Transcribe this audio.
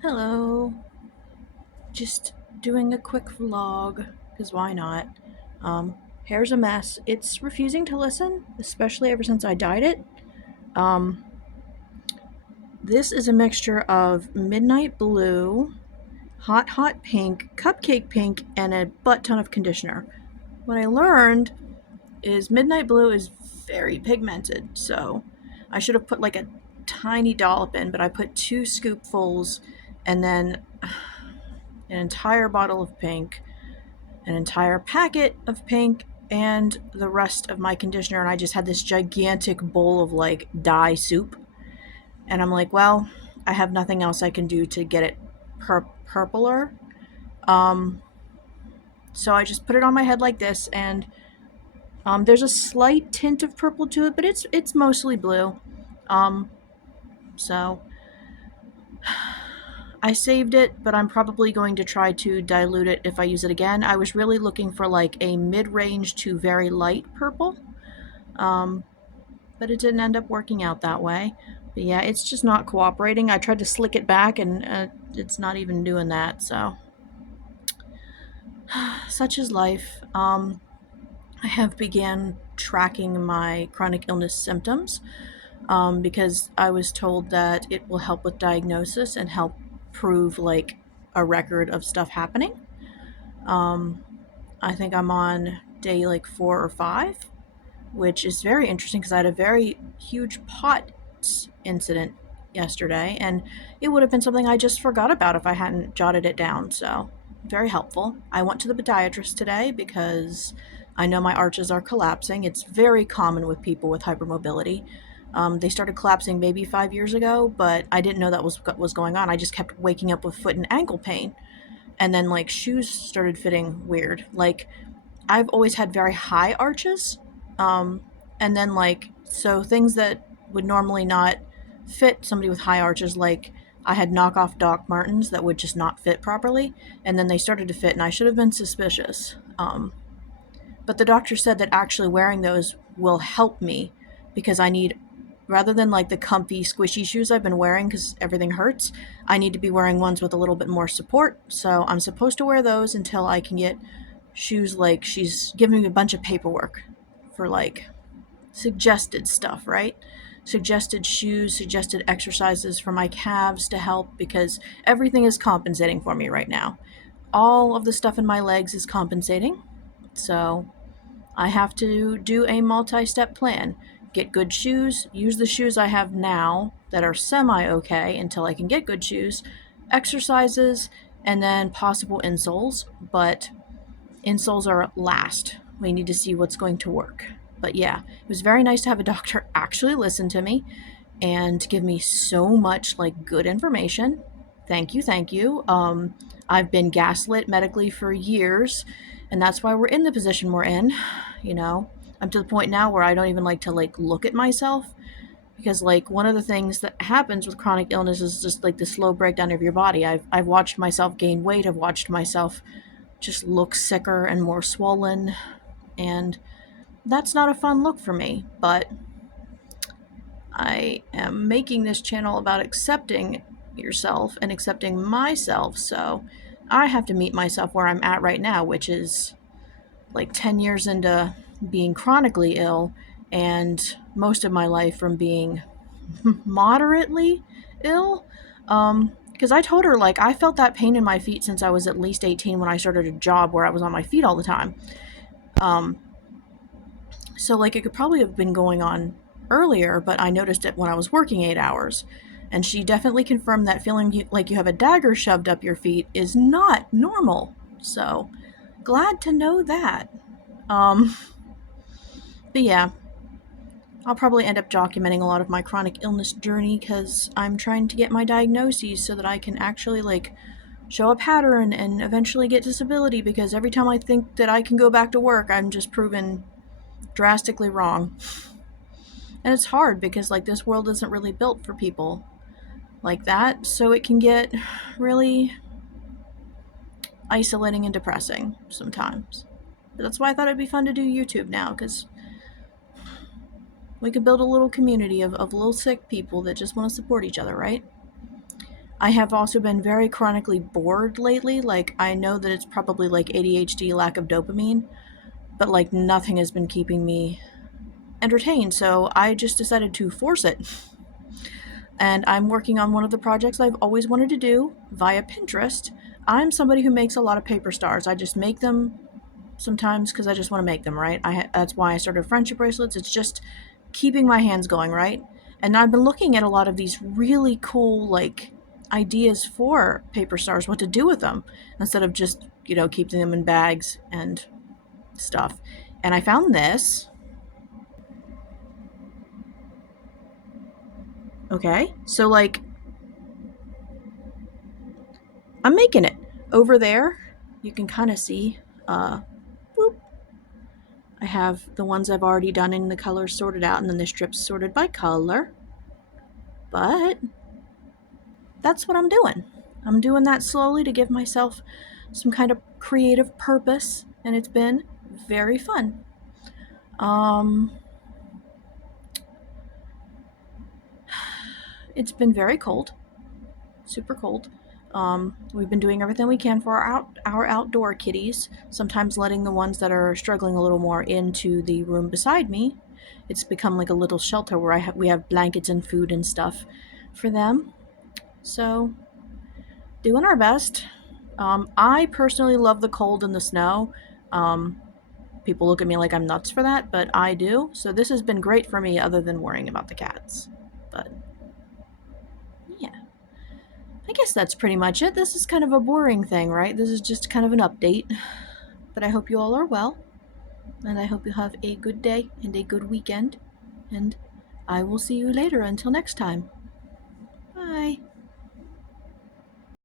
Hello. Just doing a quick vlog, because why not? Hair's a mess. It's refusing to listen, especially ever since I dyed it. Um, this is a mixture of midnight blue, hot pink, cupcake pink, and a butt ton of conditioner. What I learned is midnight blue is very pigmented, so I should have put like a tiny dollop in, but I put 2 scoopfuls and then an entire bottle of pink, an entire packet of pink, and the rest of my conditioner. And I just had this gigantic bowl of like dye soup. And I'm like, well, I have nothing else I can do to get it purpler. Um, so I just put it on my head like this, and there's a slight tint of purple to it, but it's mostly blue. Um, so I saved it, but I'm probably going to try to dilute it if I use it again. I was really looking for like a mid-range to very light purple, um, but it didn't end up working out that way. But yeah, it's just not cooperating. I tried to slick it back, and it's not even doing that, so such is life. I have began tracking my chronic illness symptoms because I was told that it will help with diagnosis and help prove like a record of stuff happening. Um, I think I'm on day like 4 or 5, which is very interesting because I had a very huge pot incident yesterday, and it would have been something I just forgot about if I hadn't jotted it down. So, very helpful. I went to the podiatrist today because I know my arches are collapsing. It's very common with people with hypermobility. They started collapsing maybe 5 years ago, but I didn't know that was what was going on. I just kept waking up with foot and ankle pain, and then like shoes started fitting weird. Like I've always had very high arches, um, and then like so things that would normally not fit somebody with high arches, like I had knockoff Doc Martens that would just not fit properly, and then they started to fit, and I should have been suspicious. But the doctor said that actually wearing those will help me because I need, rather than like the comfy, squishy shoes I've been wearing because everything hurts, I need to be wearing ones with a little bit more support. So I'm supposed to wear those until I can get shoes. Like she's giving me a bunch of paperwork for like suggested stuff, right? Suggested shoes, suggested exercises for my calves to help because everything is compensating for me right now. All of the stuff in my legs is compensating. So I have to do a multi step plan. Get good shoes, use the shoes I have now that are semi okay until I can get good shoes, exercises, and then possible insoles. But insoles are last. We need to see what's going to work. But yeah, it was very nice to have a doctor actually listen to me and give me so much like good information. Thank you, thank you. I've been gaslit medically for years, and that's why we're in the position we're in. You know, I'm to the point now where I don't even like to like look at myself because like one of the things that happens with chronic illness is just like the slow breakdown of your body. I've watched myself gain weight. I've watched myself just look sicker and more swollen, and that's not a fun look for me. But I am making this channel about accepting yourself and accepting myself, so I have to meet myself where I'm at right now, which is like 10 years into being chronically ill and most of my life from being moderately ill. Because I told her, like, I felt that pain in my feet since I was at least 18 when I started a job where I was on my feet all the time. Um, so, like, it could probably have been going on earlier, but I noticed it when I was working 8 hours. And she definitely confirmed that feeling like you have a dagger shoved up your feet is not normal. So, glad to know that. Um, but yeah, I'll probably end up documenting a lot of my chronic illness journey because I'm trying to get my diagnoses so that I can actually, like, show a pattern and eventually get disability because every time I think that I can go back to work, I'm just proven drastically wrong. And it's hard because, like, this world isn't really built for people like that, so it can get really isolating and depressing sometimes. But that's why I thought it'd be fun to do YouTube now, because we could build a little community of little sick people that just want to support each other, right? I have also been very chronically bored lately. Like, I know that it's probably like ADHD, lack of dopamine, but like nothing has been keeping me entertained, so I just decided to force it. And I'm working on one of the projects I've always wanted to do via Pinterest. I'm somebody who makes a lot of paper stars. I just make them sometimes because I just want to make them, right? That's why I started friendship bracelets. It's just keeping my hands going, right? And I've been looking at a lot of these really cool, like, ideas for paper stars, what to do with them, instead of just, keeping them in bags and stuff. And I found this. Okay. So, like, I'm making it. Over there, you can kind of see, boop, I have the ones I've already done in the colors sorted out, and then the strips sorted by color. But that's what I'm doing. I'm doing that slowly to give myself some kind of creative purpose, and it's been very fun. Um, it's been very cold, super cold. We've been doing everything we can for our outdoor kitties, sometimes letting the ones that are struggling a little more into the room beside me. It's become like a little shelter where we have blankets and food and stuff for them. So, doing our best. I personally love the cold and the snow. Um, People look at me like I'm nuts for that, but I do. So this has been great for me, other than worrying about the cats. But yeah, I guess that's pretty much it. This is kind of a boring thing, right? This is just kind of an update. But I hope you all are well, and I hope you have a good day and a good weekend. And I will see you later. Until next time.